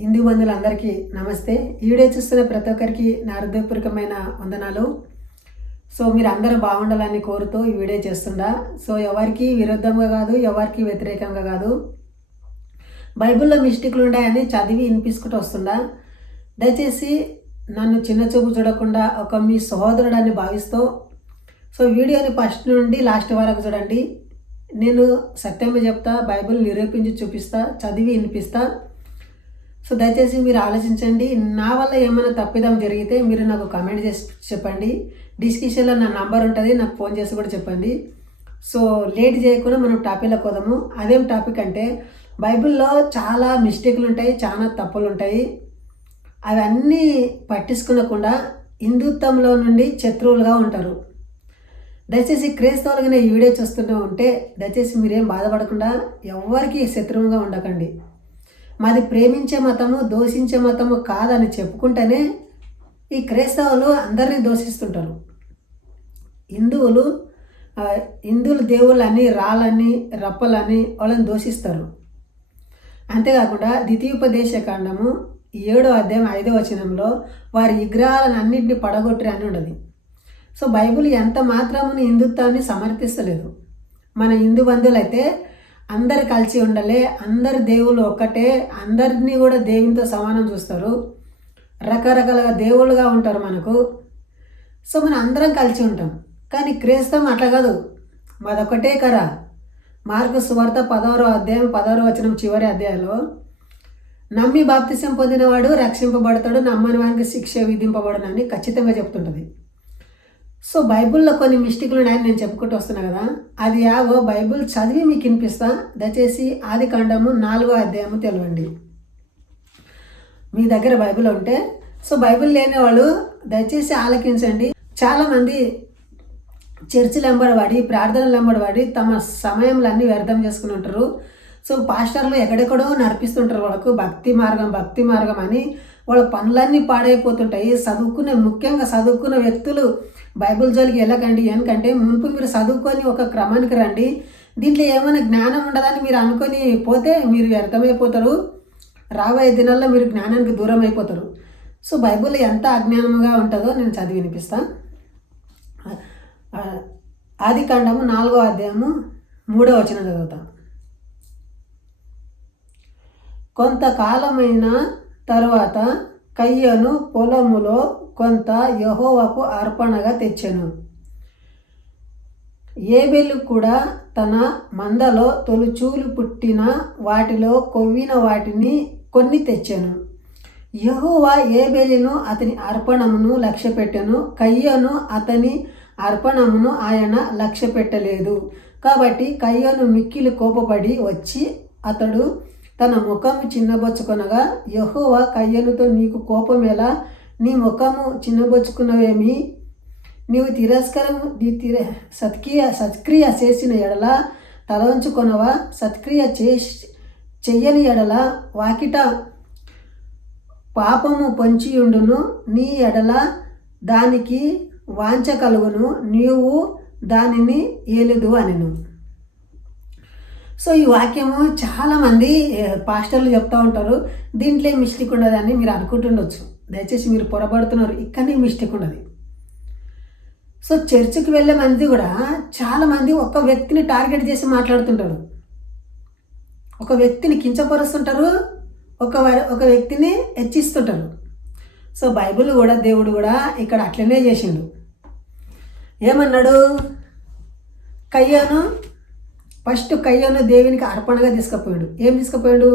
హిందూ బంధువులందరికీ నమస్తే. ఈ వీడియో చూస్తున్న ప్రతి ఒక్కరికి నా హృదయపూర్వకమైన వందనాలు. మీరు అందరూ బాగుండాలని కోరుతూ ఈ వీడియో చేస్తుండా. ఎవరికి విరుద్ధంగా కాదు, ఎవరికి వ్యతిరేకంగా కాదు. బైబిల్లో మిస్టేక్లు ఉన్నాయని చదివి వినిపించుకుంటూ వస్తుండా. దయచేసి నన్ను చిన్న చూపు చూడకుండా ఒక మీ సహోదరుడని భావిస్తూ వీడియోని ఫస్ట్ నుండి లాస్ట్ వరకు చూడండి. నేను సత్యమే చెప్తా, బైబిల్ నిరూపించి చూపిస్తా, చదివి వినిపిస్తా. దయచేసి మీరు ఆలోచించండి. నా వల్ల ఏమైనా తప్పిదం జరిగితే మీరు నాకు కామెంట్ చేసి చెప్పండి. డిస్క్రిప్షన్లో నా నంబర్ ఉంటుంది, నాకు ఫోన్ చేసి కూడా చెప్పండి. లేట్ చేయకుండా మనం టాపిక్లోకి పోదాము. అదేం టాపిక్ అంటే, బైబిల్లో చాలా మిస్టేక్లు ఉంటాయి, చాలా తప్పులు ఉంటాయి. అవన్నీ పట్టించుకోకుండా హిందుత్వంలో నుండి శత్రువులుగా ఉంటారు. దయచేసి క్రైస్తవులుగా ఈ వీడియో చూస్తూనే ఉంటే దయచేసి మీరేం బాధపడకుండా ఎవరికి శత్రువుగా ఉండకండి. మాది ప్రేమించే మతము, దోషించే మతము కాదని చెప్పుకుంటేనే ఈ క్రైస్తవులు అందరినీ దోషిస్తుంటారు. హిందువులు దేవుళ్ళని, రాళ్ళని, రప్పలని వాళ్ళని దోషిస్తారు. అంతేకాకుండా ద్వితీయోపదేశ కాండము 7వ అధ్యాయం 5వ వచనంలో వారి విగ్రహాలను అన్నింటినీ పడగొట్టరి అని ఉండదు. బైబిల్ ఎంత మాత్రమును హిందుత్వాన్ని సమర్థిస్తలేదు. మన హిందూ బంధువులైతే అందరు కలిసి ఉండాలి, అందరి దేవుళ్ళు ఒక్కటే, అందరినీ కూడా దేవునితో సమానం చూస్తారు. రకరకాలుగా దేవుళ్ళుగా ఉంటారు మనకు. మనం అందరం కలిసి ఉంటాం. కానీ క్రైస్తవం అట్లా కాదు, మాదొక్కటే కరా. మార్కు సువార్త 10వ అధ్యాయం 10వ వచనం చివరి అధ్యాయంలో, నమ్మి బాప్తిసం పొందినవాడు రక్షింపబడతాడు, నమ్మని వానికి శిక్ష విధింపబడనని ఖచ్చితంగా చెప్తుంటుంది. బైబిల్లో కొన్ని మిస్టేక్లు ఉన్నాయని నేను చెప్పుకుంటూ వస్తున్నా కదా, అది యావో బైబిల్ చదివి మీకు వినిపిస్తా. దయచేసి ఆది కాండము 4వ అధ్యాయము తెలవండి. మీ దగ్గర బైబిల్ ఉంటే బైబిల్ లేని వాళ్ళు దయచేసి ఆలకించండి. చాలామంది చర్చిలు వెంబడబడి, ప్రార్థనలు వెంబడబడి తమ సమయంలో అన్నీ వ్యర్థం చేసుకుని ఉంటారు. పాస్టర్లు ఎక్కడెక్కడో నడిపిస్తుంటారు వాళ్ళకు భక్తి మార్గం అని. వాళ్ళ పనులన్నీ పాడైపోతుంటాయి. ముఖ్యంగా చదువుకున్న వ్యక్తులు బైబిల్ జోలికి వెళ్ళకండి. ఎందుకంటే మునుపు మీరు చదువుకొని ఒక క్రమానికి రండి. దీంట్లో ఏమైనా జ్ఞానం ఉండదని మీరు అనుకొని పోతే మీరు వ్యర్థమైపోతారు. రాబోయే దినాల్లో మీరు జ్ఞానానికి దూరం అయిపోతారు. బైబిల్ ఎంత అజ్ఞానంగా ఉంటుందో నేను చదివి వినిపిస్తాను. ఆది కాండము 4వ అధ్యాయము 3వ వచనం చదువుతాం. కొంతకాలమైన తరువాత కయ్యను పొలములో కొంత యెహోవాకు అర్పణగా తెచ్చెను. ఏబేలు కూడా తన మందలో తొలిచూలు పుట్టిన వాటిలో కొవ్విన వాటిని కొన్ని తెచ్చెను. యెహోవా ఏబేలును అతని అర్పణమును లక్ష్యపెట్టెను, కయ్యను అతని అర్పణమును ఆయన లక్ష్యపెట్టలేదు. కాబట్టి కయ్యను మిక్కిలి కోపపడి వచ్చి అతడు తన ముఖము చిన్నబొచ్చుకొనగా, యెహోవా కయ్యనుతో, నీకు కోపం ఎలా? నీ ముఖము చిన్నబొచ్చుకున్నవేమి? నీవు సత్క్రియ చేసిన ఎడల తల వంచుకొనవా? సత్క్రియ చెయ్యని ఎడల వాకిట పాపము పొంచియుండును, నీ ఎడల దానికి వాంఛ కలుగును, నీవు దానిని ఏలుదు అనెను. ఈ వాక్యము చాలామంది పాస్టర్లు చెప్తూ ఉంటారు. దీంట్లో మిస్టేక్ ఉండదని మీరు అనుకుంటుండొచ్చు. దయచేసి మీరు పొరపడుతున్నారు. ఇక్కడనే మిస్టేక్ ఉండదు. చర్చికి వెళ్ళే మంది కూడా చాలామంది ఒక వ్యక్తిని టార్గెట్ చేసి మాట్లాడుతుంటారు. ఒక వ్యక్తిని కించపరుస్తుంటారు, ఒక వ్యక్తిని హెచ్చిస్తుంటారు. బైబిల్ కూడా, దేవుడు కూడా ఇక్కడ అట్లనే చేసిండు. ఏమన్నాడు? కయ్యను దేవునికి అర్పణగా తీసుకుపోయాడు. ఏం తీసుకుపోయాడు?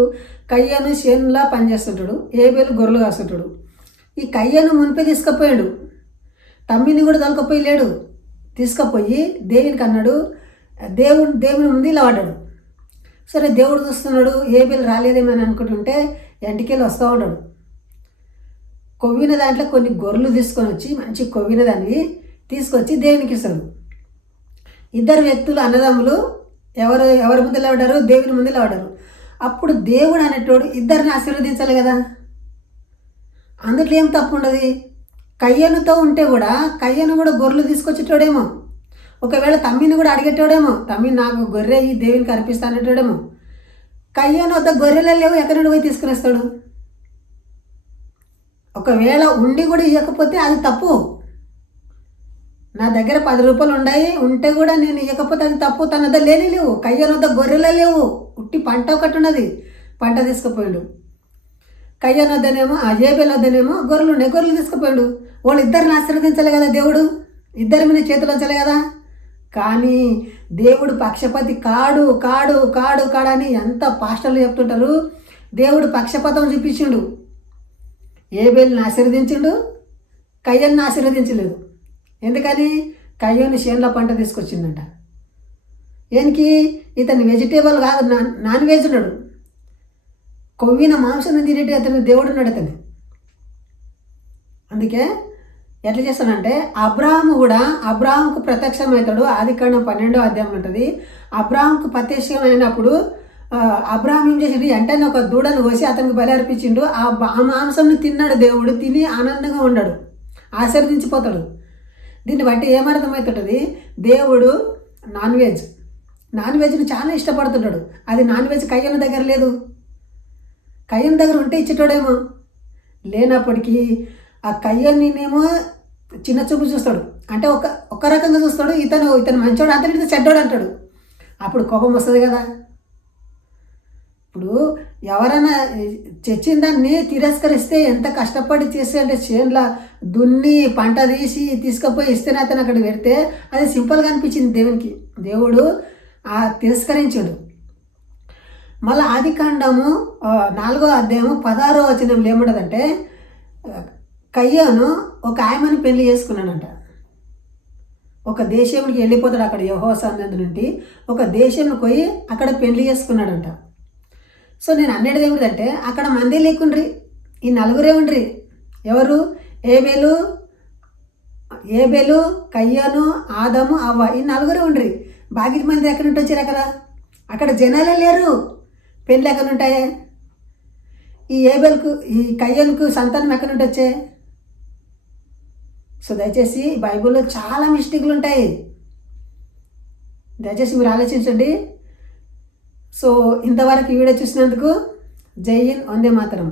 కయ్యను చేనులా పనిచేస్తుంటాడు, ఏబేలు గొర్రెలు కాస్తుంటాడు. ఈ కయ్యను మునిపే తీసుకుపోయాడు, తమ్మిని కూడా తొలకపోయి లేడు. తీసుకుపోయి దేవునికి అన్నాడు. దేవుని ముందు ఇలా పడ్డాడు. సరే, దేవుడు చూస్తున్నాడు, ఏబేలు రాలేదేమని అనుకుంటుంటే ఎంటికెళ్ళి వస్తూ ఉన్నాడు. కొవ్విన దాంట్లో కొన్ని గొర్రెలు తీసుకొని వచ్చి, మంచి కొవ్విన దాన్ని తీసుకొచ్చి దేవునికి ఇస్తాడు. ఇద్దరు వ్యక్తులు, అన్నదమ్ములు, ఎవరి ముందు నిలబడ్డారు? దేవుని ముందు నిలబడ్డారు. అప్పుడు దేవుడు అనేటోడు ఇద్దరిని ఆశీర్వదించాలి కదా. అందులో ఏం తప్పు ఉండదు. కయ్యనుతో ఉంటే కూడా కయ్యను కూడా గొర్రెలు తీసుకొచ్చేటోడేమో, ఒకవేళ తమ్మిని కూడా అడిగేటోడేమో, తమ్మి నాకు గొర్రె ఈ దేవునికి అర్పిస్తా అనేటోడేమో. కయ్యను వద్ద గొర్రెలు లేవు, ఎక్కడి నుండి పోయి తీసుకుని వస్తాడు? ఒకవేళ ఉండి కూడా ఇవ్వకపోతే అది తప్పు. నా దగ్గర 10 రూపాయలు ఉన్నాయి, ఉంటే కూడా నేను ఇవ్వకపోతే అది తప్పు. తన వద్ద లేవు, కయ్యన వద్ద గొర్రెలే లేవు, ఉట్టి పంట ఒకటి ఉన్నది, పంట తీసుకుపోయాడు. కయ్యన వద్దనేమో ఏబేల్ వద్దనేమో గొర్రెలు ఉన్నాయి, గొర్రెలు తీసుకుపోయాడు. వాళ్ళు ఇద్దరిని ఆశీర్వదించలే కదా దేవుడు, ఇద్దరి మీద చేతులు ఉంచలే కదా. కానీ దేవుడు పక్షపాతి కాడు కాడు కాడు కాడని ఎంత పాస్టర్లు చెప్తుంటారు. దేవుడు పక్షపాతం చూపించిండు. ఏబేల్ని ఆశీర్వదించిండు, కయ్యన్ని ఆశీర్వదించలేదు. ఎందుకని? కయ్యోని చేనులో పంట తీసుకొచ్చిందంట. ఏనికి? ఇతను వెజిటేబుల్ కాదు, నాన్ వెజ్ ఉన్నాడు, కొవ్విన మాంసం తినేటి అతను దేవుడు ఉన్నాడు అతను. అందుకే ఎట్లా చేస్తానంటే అబ్రాహాముకు ప్రత్యక్షమవుతాడు. ఆదికాండం 12వ అధ్యాయం ఉంటుంది. అబ్రాహాముకు ప్రత్యక్షమైనప్పుడు అబ్రాహాం ఏం చేసిండు? వెంటనే ఒక దూడను కోసి అతనికి బలి అర్పించిండు. ఆ మాంసంని తిన్నాడు దేవుడు, తిని ఆనందంగా ఉన్నాడు, ఆశీర్వదించిపోతాడు. దీన్ని బట్టి ఏమర్థమవుతుంటుంది? దేవుడు నాన్ వెజ్ని చాలా ఇష్టపడుతున్నాడు. అది నాన్ వెజ్ కయ్యన దగ్గర లేదు. కయ్యన దగ్గర ఉంటే ఇచ్చేటోడేమో, లేనప్పటికీ ఆ కయ్యన్నేమో చిన్న చూపు చూస్తాడు. అంటే ఒక రకంగా చూస్తాడు. ఇతను మంచోడు, అంతటి చెడ్డోడు అంటాడు. అప్పుడు కోపం వస్తుంది కదా. ఇప్పుడు ఎవరైనా తెచ్చిన దాన్ని తిరస్కరిస్తే ఎంత కష్టపడి చేస్తే, అంటే చేనుల దున్ని పంట తీసి తీసుకుపోయి ఇస్తేనే అతను అక్కడ పెడితే అది సింపుల్గా అనిపించింది దేవునికి. దేవుడు తిరస్కరించాడు. మళ్ళీ ఆదికాండము 4వ అధ్యాయము 16వ వచనంలో ఏముండదంటే, కయ్యోను ఒక ఆయమని పెళ్లి చేసుకున్నాడంట. ఒక దేశంకి వెళ్ళిపోతాడు. అక్కడ యెహోవా సన్నిధి నుండి ఒక దేశంకి పోయి అక్కడ పెళ్లి చేసుకున్నాడంట. సో నేను అనేది ఏమిటంటే, అక్కడ మంది లేకుండ్రి, ఈ నలుగురే ఉండ్రి. ఎవరు? ఏబేలు, కయ్యోను, ఆదాము, అవ్వ, ఈ నలుగురే ఉండ్రి. బాకి మంది ఎక్కడి నుండి వచ్చారు? అక్కడ జనాలే లేరు. పెళ్ళి ఎక్కడి ఉంటాయి? ఈ కయ్యోనుకు సంతానం ఎక్కడి నుండి వచ్చాయి? సో దయచేసి బైబిల్లో చాలా మిస్టేక్లు ఉంటాయి, దయచేసి మీరు ఆలోచించండి. సో ఇంతవరకు ఈ వీడియో చూసినందుకు జై హింద్, వందే మాతరం.